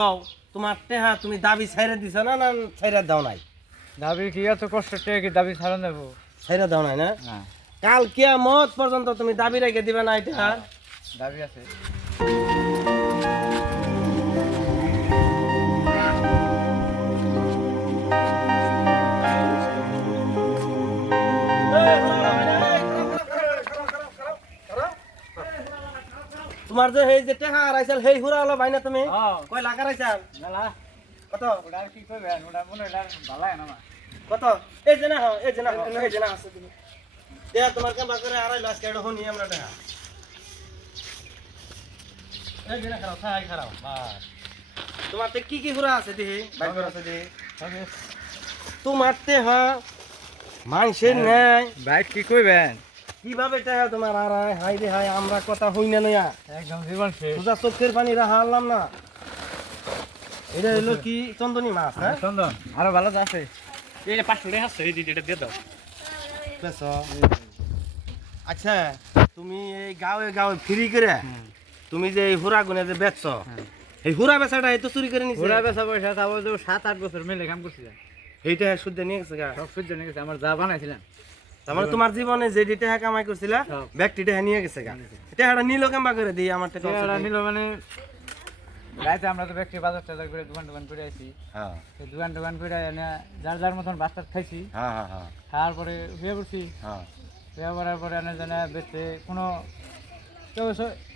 কও তোমার টেহা তুমি দাবি ছাইরা দিছ না না ছাইরা দাও নাই? দাবি কি এত কষ্ট টেকে কি দাবি ছাড়া নেব? ছাইরা দাও নাই না? না, কাল কিয়ামত পর্যন্ত তুমি দাবি রেখে দিবে না এটা? দাবি আছে। তোমার যে এই যে টেহা হারাইছাল সেই হুরা হলো ভাই না তুমি? হ্যাঁ। কয় লাখ হারাইছাল? মেলা কত? ওটা আর কি করবেন? ওটা মনে হয় ভালাই না আমার। কত? এই যে না হও, এই যে না হও, এই যে না আছে তুমি। দেয়া তোমার কাম বাকরে হারাইলো আজকে এটা হনি আমরা টেহা। এই যে না খারাপ, ছাই খারাপ। বাস। তোমার তে কি কি হুরা আছে দেখি? বাইক আছে দেখি। তবে তোমার টেহা মানুষের নেয় বাইক কি করবেন? কিভাবে টেহা তোমার হারায়? হাই রে হাই, আমরা কথা হই না নয়া। একদম জীবন শেষ। সোজা চোখের পানি রাহা আনলাম না। এটা হলো কি চন্দনী মাছ না? চন্দন আরো ভালো আছে। এই যে 500 টাকা আছে, এই এটা দিয়ে দাও। বেশ। আচ্ছা তুমি এই গাঁয়ে গাঁয়ে ফ্রি করে তুমি যে এই হুরা গুনে যে বেচছ, এই হুরা বেচাটা এই তো চুরি করে নিছে। ঘোরা বেচা পয়সা তাও 7-8 বছর মিলে কাম করছিলাম। এইটা শুদ্ধ নিয়ে গেছে গা। সব সহ্য নিয়ে গেছে, আমার যা বানাইছিলাম। তার মানে তোমার জীবনে যে টাকা কামাই করছিলা সব। ব্যক্তিটা নিয়ে গেছে গা। এটা একটা নীল কামবা করে দিই আমার টাকা। টাকাটা নিল মানে রাইতে আমরা তো ব্যক্তি বাজার টাজার করে দোকান করে আইছি। হ্যাঁ তো দোকান করে এনে যার যার মতন বাচ্চা খাইছি। হ্যাঁ হ্যাঁ হ্যাঁ খাওয়ার পরে বিয়ে করছি। হ্যাঁ। বিয়ে করার পরে এনে জানা বেচতে কোনো কেউ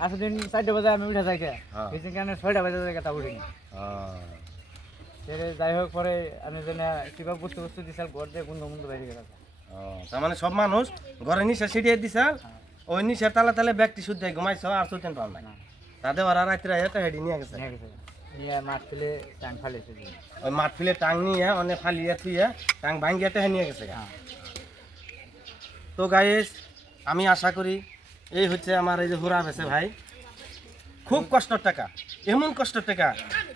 আসে দিন 4টা বাজে আমি উঠে যাই কে হ্যাঁ। বেশি কেন 6টা বাজে যাই তা উঠিনি। সেরে যাই হোক পরে আমি জানা কিবা বস্তু দিছাল ঘর দিয়ে বন্ধু বাইরে গেল। তার মানে সব মানুষ ঘরে নিশা ছিটিয়ে দিছে, ওই নিশার তালে তালে ব্যক্তি শুদ্ধ ঘুমাইছ আর সুতেন পাও না। তাদের ওরা রাত্রে এটা হেডি নিয়ে গেছে। নিয়ে মাছ ফেলে টাং ফালেছে। ওই মাঠ ফেলে টাং নিয়ে অনেক ফালিয়ে থুয়ে টাং ভাঙ্গিয়ে টেহে নিয়ে গেছে গা। তো গাইস আমি আশা করি এই হচ্ছে আমার এই যে হুরা বেছে ভাই, খুব কষ্টের টাকা, এমন কষ্টের টাকা।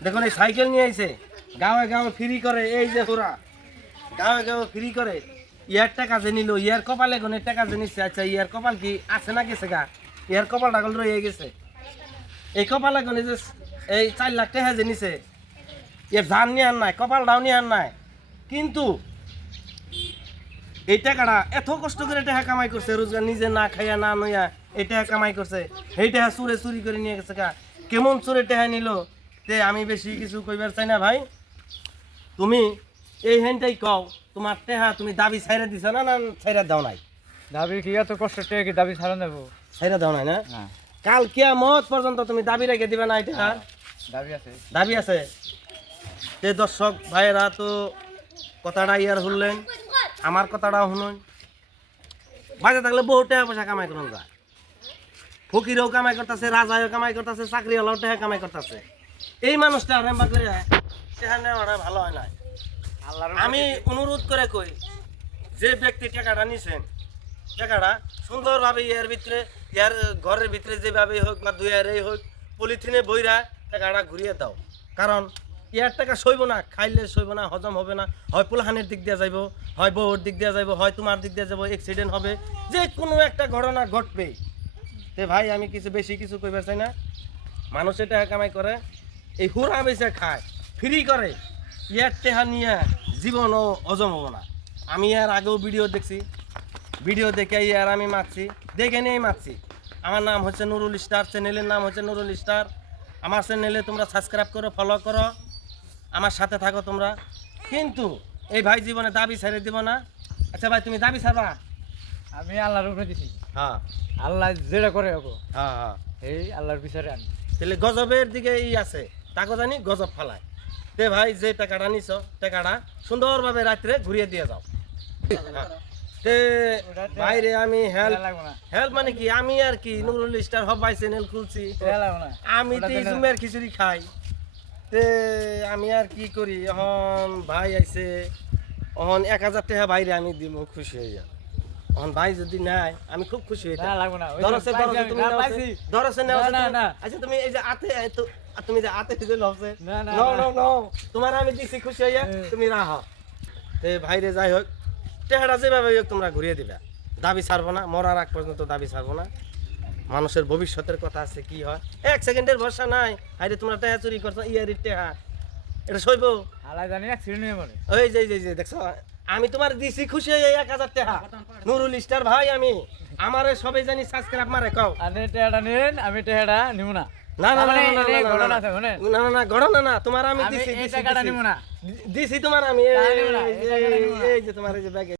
দেখুন এই সাইকেল নিয়ে আইছে, গাঁয়ে গাঁয়ে ফ্রি করে এই যে হুরা, গাঁয়ে গাঁয়ে ফ্রি করে। ইয়ার টাকা যে নিল, ইয়ার কপালে গুনের টাকা যে নিচ্ছে। আচ্ছা ইয়ার কপাল কি আছে না গেছে গা? ইয়ার কপালটা গল রয়ে গেছে। এই কপালে গুনে যে এই 4 লাখ টাকা যে নিছে, এর ধান নিয়ে আন নাই, কপালটাও নিয়ে আন নাই। কিন্তু এই টাকাটা এত কষ্ট করে টাকা কামাই করছে, রোজগার নিজে না খাইয়া না নইয়া এই টাকা কামাই করছে, এই টাকা চুরি করে নিয়ে গেছে গা। কেমন চোরে টাকা নিল তে আমি বেশি কিছু কইবার চাই না ভাই। তুমি এই হেনটাই কও তোমার টেহা তুমি দাবি ছাইরা দিছ না না ছাইরা দাও নাই? দাবি কি এত কষ্ট টেকে কি দাবি ছাড়া নেব? ছাইরা দাও নাই না? না, কাল কিয়ামত পর্যন্ত তুমি দাবি রেখে দিবে না এটা? দাবি আছে। দাবি আছে। তে দর্শক ভাইয়েরা তো কথাটা ইয়ার শুনলেন, আমার কথাটাও শুনুন। বাজে থাকলে বহু টাকা পয়সা কামাই করুন যায়। ফকিরও কামাই করতেছে, রাজাও কামাই করতেছে, চাকরিওয়ালাও টাকা কামাই করতেছে। এই মানুষটা রেম্বা করে টাকা নেওয়াটা ভালো হয় না। আমি অনুরোধ করে কই, যে ব্যক্তি টাকাটা নিছেন, টাকাটা সুন্দরভাবে ইয়ার ভিতরে, ইয়ার ঘরের ভিতরে যেভাবেই হোক বা দুয়ারেই হোক পলিথিনে বইরা টাকাটা ঘুরিয়ে দাও। কারণ ইয়ার টাকা সইব না, খাইলে সইব না, হজম হবে না। হয় পোলাহানের দিক দিয়ে যাইব, হয় বউর দিক দিয়ে যাইব, হয় তোমার দিক দিয়ে যাবো, অ্যাক্সিডেন্ট হবে, যে কোনো একটা ঘটনা ঘটবেই। তে ভাই আমি বেশি কিছু কইবার চাই না। মানুষের টাকা কামাই করে, এই হুরা বেচে খায়, ফ্রি করে, ইয়ার টেহা নিয়ে জীবনও হজম হবো না। আমি ইয়ার আগেও ভিডিও দেখছি, ভিডিও দেখে ইয়ার আমি মারছি, দেখে নিয়েই মারছি। আমার নাম হচ্ছে নুরুল স্টার, চ্যানেলের নাম হচ্ছে নুরুল স্টার। আমার চ্যানেলে তোমরা সাবস্ক্রাইব করো, ফলো করো, আমার সাথে থাকো তোমরা। কিন্তু এই ভাই জীবনে দাবি ছেড়ে দিব না। আচ্ছা ভাই তুমি দাবি ছাড়বা? আমি আল্লাহর উপরে দিছি। হ্যাঁ আল্লাহ যেটা করে ওকে হ্যাঁ হ্যাঁ। এই আল্লাহর বিচারে আমি। তাহলে গজবের দিকে আছে, তাকে জানি গজব ফালায়। তে ভাই যে টাকাটা নিছ, টাকাটা সুন্দরভাবে রাত্রে ঘুরিয়ে দিয়ে যাও। তে বাইরে আমি হেল্প লাগবো না, হেল্প মানে কি, আমি আর কি নুরুল স্টার হবাই চ্যানেল খুলছি, লাগবো না। আমি তো এই জুমের খিচুড়ি খাই। তে আমি আর কি করি, এখন ভাই আইছে, এখন 1000 টাকা বাইরে আমি দিব, খুশি হয়ে যাব। এখন ভাই যদি নাই আমি খুব খুশি হই। না, লাগবো না। ওই যে ধরছে পাইছি আমি, তুমি না, নাও, পাইছি। ধরছে নাও। না, না। আচ্ছা তুমি এই যে তুমি যে দিতে লছে, না, না, নো না। নো নো, তোমার আমি দিছি খুশি হইয়া, তুমি রাহো। তে ভাইরে যাই হোক, টেহাটা যেভাবে হোক তোমরা ঘুরিয়ে দিবা, দাবি ছাড়বো না, মরার আগ পর্যন্ত দাবি ছাড়বো না। মানুষের ভবিষ্যতের কথা আছে, কি হয় 1 সেকেন্ডের ভরসা নাই। আরে তোমরা টাকা চুরি করছো, ইয়ারি টাকা এটা সইব? আলাই জানি অ্যাক্সিডেন্ট হয়ে মরে। ওই যে দেখছো, আমি তোমার দিছি খুশি হয়ে 1000 টাকা। নুরুল স্টার ভাই, আমি আমারে সবাই জানি সাবস্ক্রাইব মারে কও। আপনি টেহাটা নিন, আমি টেহাটা নিব না। না না না মানে না, এই না, ঘটনা না, আছে, শুনেন। না না না ঘটনা না, তোমার আমি আমি দিছি এই দিছি টাকাটা নিব না। দিছি তোমার আমি তা নিব না, এই টাকাটা নিব না। এই যে তোমার এই যে ব্যাগে